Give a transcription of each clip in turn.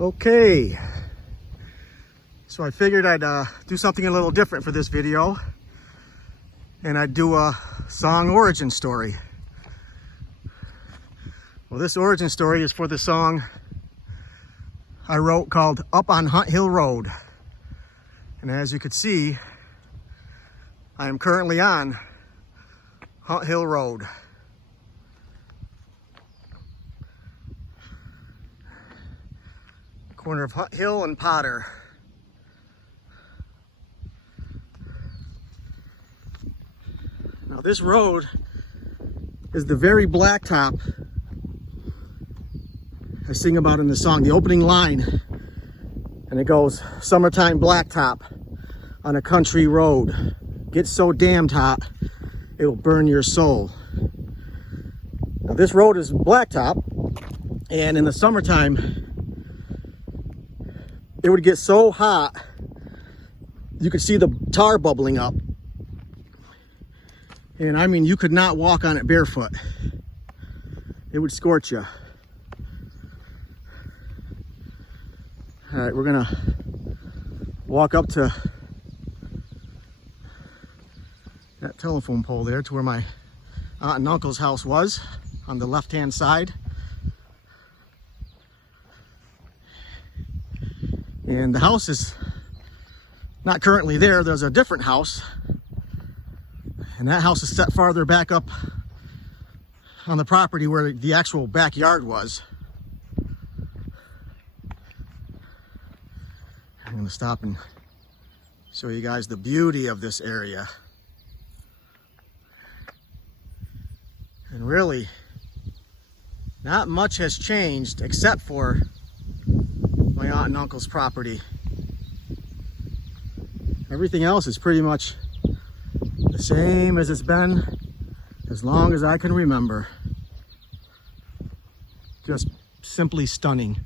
Okay, so I figured I'd do something a little different for this video, and I'd do a song origin story. Well, this origin story is for the song I wrote called Up on Hunt Hill Road. And as you can see, I am currently on Hunt Hill Road. Corner of Hunt Hill and Potter. Now this road is the very blacktop I sing about in the song, the opening line. And it goes, summertime blacktop on a country road. Gets so damned hot, it will burn your soul. Now this road is blacktop, and in the summertime, it would get so hot, you could see the tar bubbling up. And I mean, you could not walk on it barefoot. It would scorch you. All right, we're gonna walk up to that telephone pole there to where my aunt and uncle's house was on the left-hand side. And the house is not currently there. There's a different house. And that house is set farther back up on the property where the actual backyard was. I'm going to stop and show you guys the beauty of this area. And really, not much has changed except for my aunt and uncle's property. Everything else is pretty much the same as it's been as long as I can remember. Just simply stunning.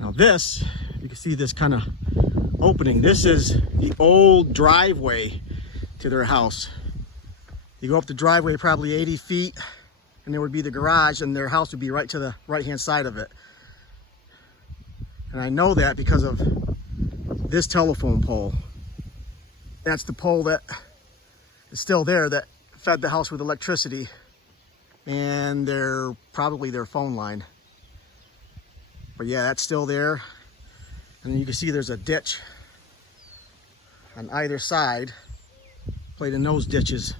Now this, you can see this kind of opening. This is the old driveway to their house. You go up the driveway probably 80 feet, and there would be the garage, and their house would be right to the right-hand side of it. And I know that because of this telephone pole. That's the pole that is still there that fed the house with electricity, and probably their phone line. But yeah, that's still there. And then you can see there's a ditch on either side. Played in those ditches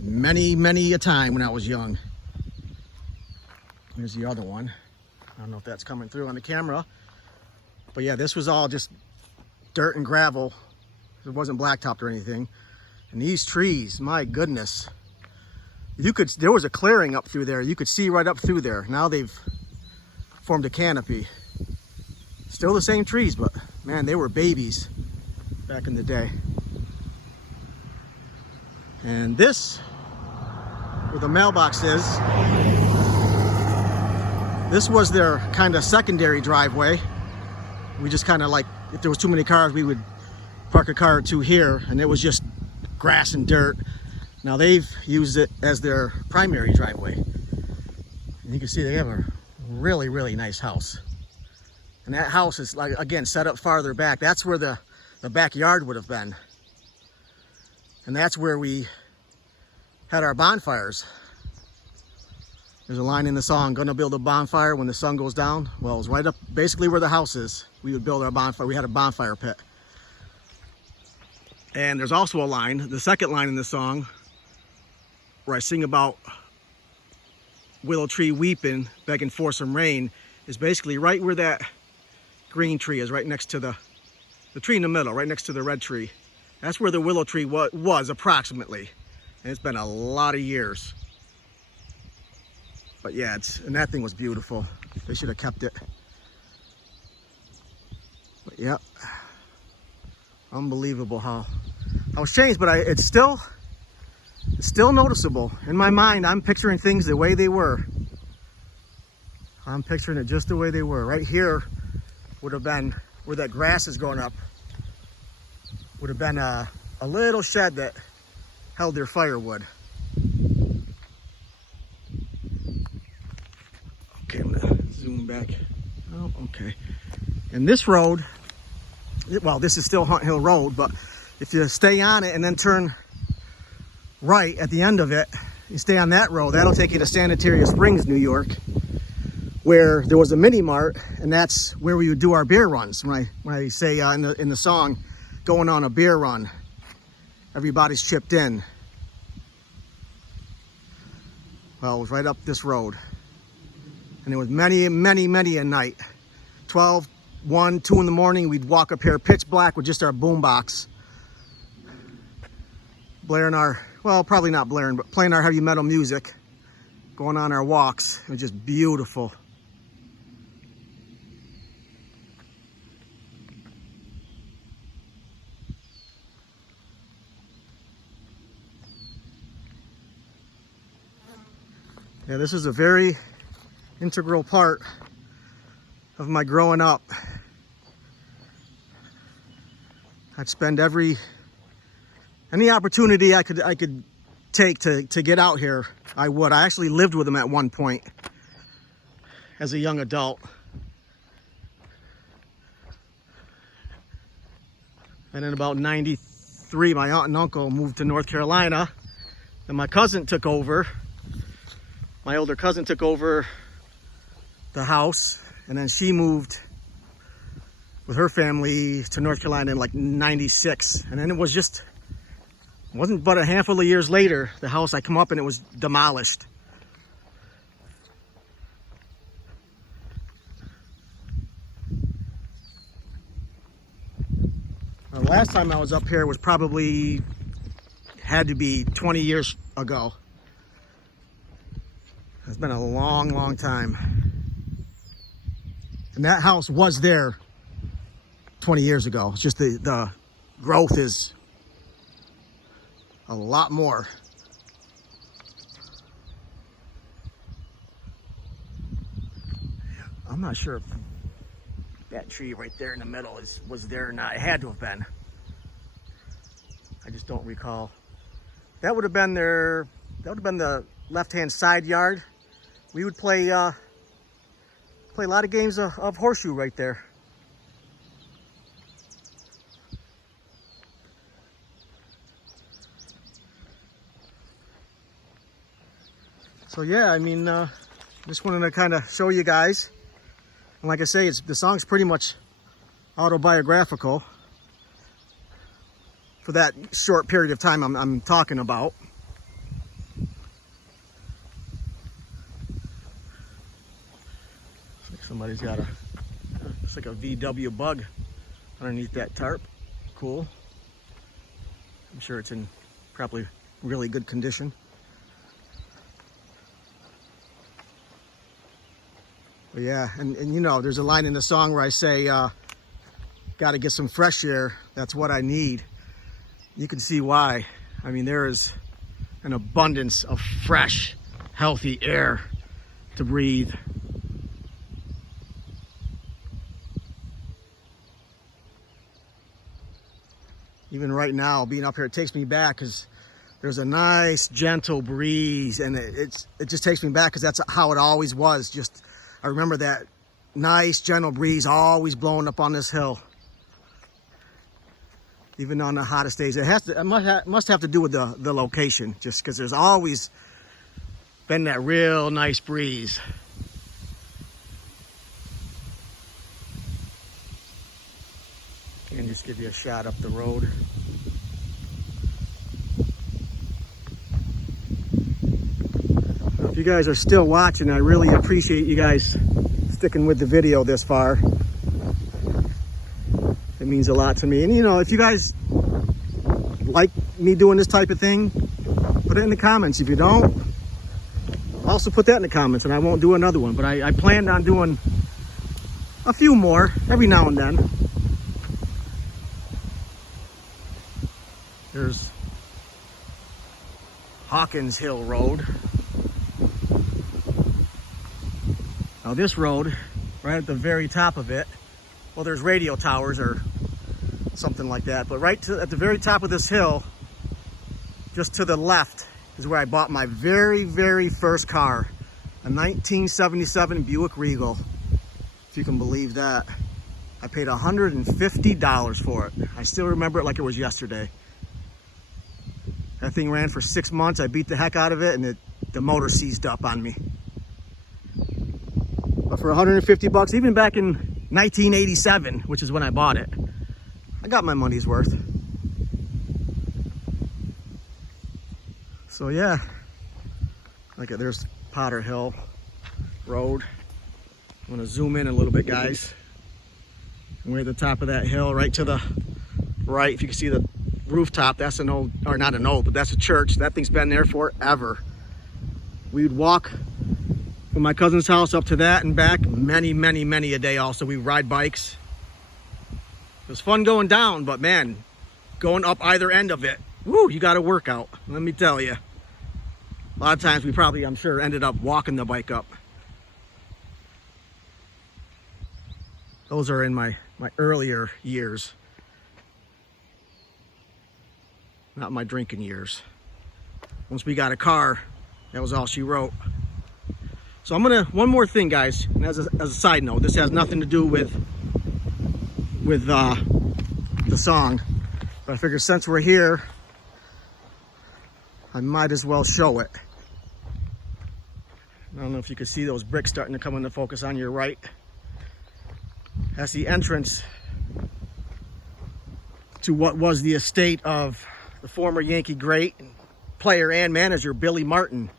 many a time when I was young. Here's the other one. I don't know if that's coming through on the camera. But yeah, this was all just dirt and gravel. It wasn't blacktopped or anything. And these trees, my goodness. There was a clearing up through there. You could see right up through there. Now they've formed a canopy. Still the same trees, but man, they were babies back in the day. And this, where the mailbox is, this was their kind of secondary driveway. We just kind of like, if there was too many cars, we would park a car or two here, and it was just grass and dirt. Now they've used it as their primary driveway. And you can see they have a really nice house. And that house is, like, again, set up farther back. That's where the backyard would have been. And that's where we had our bonfires. There's a line in the song, gonna build a bonfire when the sun goes down. Well, it's right up basically where the house is. We would build our bonfire. We had a bonfire pit. And there's also a line, the second line in the song, where I sing about willow tree weeping, begging for some rain, is basically right where that green tree is, right next to the tree in the middle, right next to the red tree. That's where the willow tree was approximately. And it's been a lot of years. But yeah, and that thing was beautiful. They should have kept it. But yep, unbelievable how it's changed, but it's still noticeable. In my mind, I'm picturing things the way they were. I'm picturing it just the way they were. Right here would have been where that grass is growing up. Would have been a little shed that held their firewood. Okay, Okay. And this road, well, this is still Hunt Hill Road, but if you stay on it and then turn right at the end of it, you stay on that road, that'll take you to Sanitarium Springs, New York, where there was a mini mart, and that's where we would do our beer runs. When I say in the song, going on a beer run, everybody's chipped in. Well, it was right up this road, and it was many a night. 12, 1, 2 in the morning, we'd walk up here pitch black with just our boombox, blaring our, well, probably not blaring, but playing our heavy metal music, going on our walks. It was just beautiful. Yeah, this is a very integral part of my growing up. I'd spend any opportunity I could take to get out here, I would. I actually lived with them at one point as a young adult. And in about 93, my aunt and uncle moved to North Carolina, and my cousin took over. My older cousin took over the house, and then she moved with her family to North Carolina in like 96. And then it wasn't but a handful of years later, the house I come up and it was demolished. The last time I was up here was probably, had to be 20 years ago. It's been a long time. And that house was there 20 years ago. It's just the growth is a lot more. I'm not sure if that tree right there in the middle was there or not. It had to have been. I just don't recall. That would have been there. That would have been the left-hand side yard. We would play a lot of games of horseshoe right there. So yeah, I mean, just wanted to kind of show you guys. And like I say, the song's pretty much autobiographical for that short period of time I'm talking about. Somebody's got looks like a VW bug underneath that tarp. Cool. I'm sure it's in probably really good condition. But yeah, and you know, there's a line in the song where I say, gotta get some fresh air. That's what I need. You can see why. I mean, there is an abundance of fresh, healthy air to breathe. Even right now, being up here, it takes me back because there's a nice, gentle breeze, and it just takes me back because that's how it always was. Just, I remember that nice, gentle breeze always blowing up on this hill, even on the hottest days. It must have to do with the location, just because there's always been that real nice breeze. And just give you a shot up the road. If you guys are still watching, I really appreciate you guys sticking with the video this far. It means a lot to me. And you know, if you guys like me doing this type of thing, put it in the comments. If you don't, also put that in the comments and I won't do another one. But I planned on doing a few more every now and then. There's Hawkins Hill Road. Now this road, right at the very top of it, well, there's radio towers or something like that, but at the very top of this hill, just to the left, is where I bought my very first car, a 1977 Buick Regal. If you can believe that. I paid $150 for it. I still remember it like it was yesterday. That thing ran for 6 months. I beat the heck out of it, and the motor seized up on me. But for 150 bucks, even back in 1987, which is when I bought it, I got my money's worth. So yeah, like there's Potter Hill Road. I'm gonna zoom in a little bit, guys. We're at the top of that hill, right to the right. If you can see the rooftop, that's an old, or not an old, but that's a church. That thing's been there forever. We would walk from my cousin's house up to that and back many a day. Also, we ride bikes. It was fun going down, but man, going up either end of it, woo, you got to work out, let me tell you. A lot of times we probably, I'm sure, ended up walking the bike up. Those are in my earlier years, not my drinking years. Once we got a car, that was all she wrote. So I'm gonna, one more thing, guys, and as a side note, this has nothing to do with the song, but I figure since we're here, I might as well show it. I don't know if you can see those bricks starting to come into focus on your right. That's the entrance to what was the estate of the former Yankee great player and manager Billy Martin.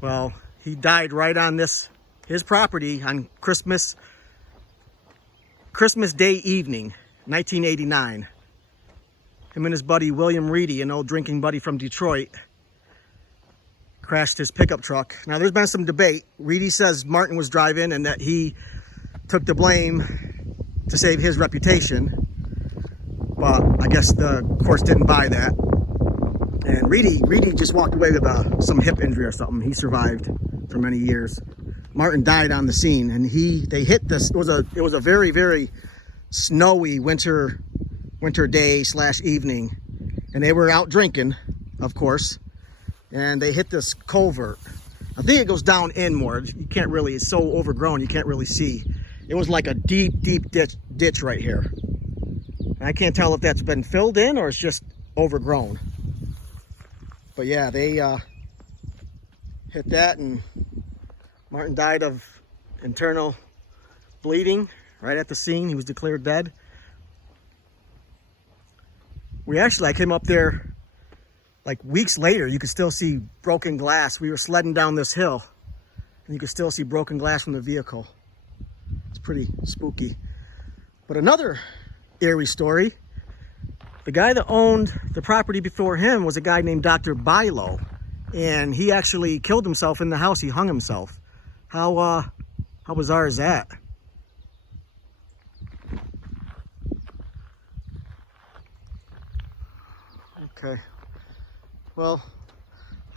Well, he died right on his property on Christmas Day evening, 1989. Him and his buddy William Reedy, an old drinking buddy from Detroit, crashed his pickup truck. Now there's been some debate. Reedy says Martin was driving and that he took the blame to save his reputation, but I guess the courts didn't buy that. And Reedy just walked away with some hip injury or something. He survived for many years. Martin died on the scene, and they hit this. It was a very snowy winter day / evening, and they were out drinking, of course, and they hit this culvert. I think it goes down in more. You can't really. It's so overgrown, you can't really see. It was like a deep ditch right here. And I can't tell if that's been filled in or it's just overgrown. But yeah, they hit that, and Martin died of internal bleeding right at the scene. He was declared dead. I came up there like weeks later. You could still see broken glass. We were sledding down this hill, and you could still see broken glass from the vehicle. It's pretty spooky. But another eerie story, the guy that owned the property before him was a guy named Dr. Bilo, and he actually killed himself in the house. He hung himself. How bizarre is that? Okay, well,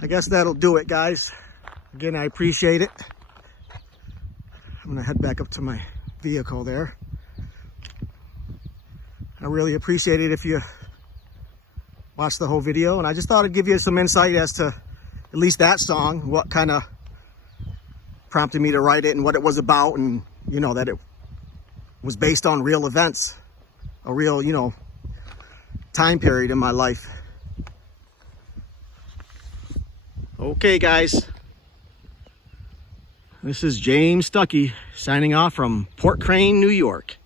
I guess that'll do it, guys. Again, I appreciate it. I'm gonna head back up to my vehicle there. I really appreciate it if you watch the whole video, and I just thought I'd give you some insight as to at least that song, what kind of prompted me to write it and what it was about, and you know that it was based on real events, a real, you know, time period in my life. Okay, guys, this is James Stuckey signing off from Port Crane, New York.